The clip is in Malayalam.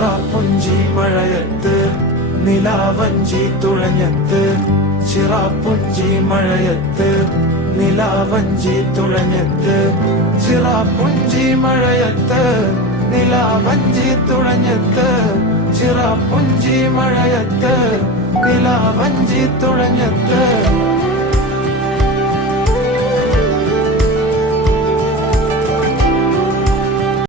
ചിറാപ്പുഞ്ചി മഴയത്ത് നിലാവഞ്ചി തുഴഞ്ഞത്ത് ചിറാപ്പുഞ്ചി മഴയത്ത് നിലാവഞ്ചി തുഴഞ്ഞത്ത് ചിറാപ്പുഞ്ചി മഴയത്ത് നിലാവഞ്ചി തുഴഞ്ഞത്ത് ചിറാപ്പുഞ്ചി മഴയത്ത് നിലാവഞ്ചി തുഴഞ്ഞത്ത്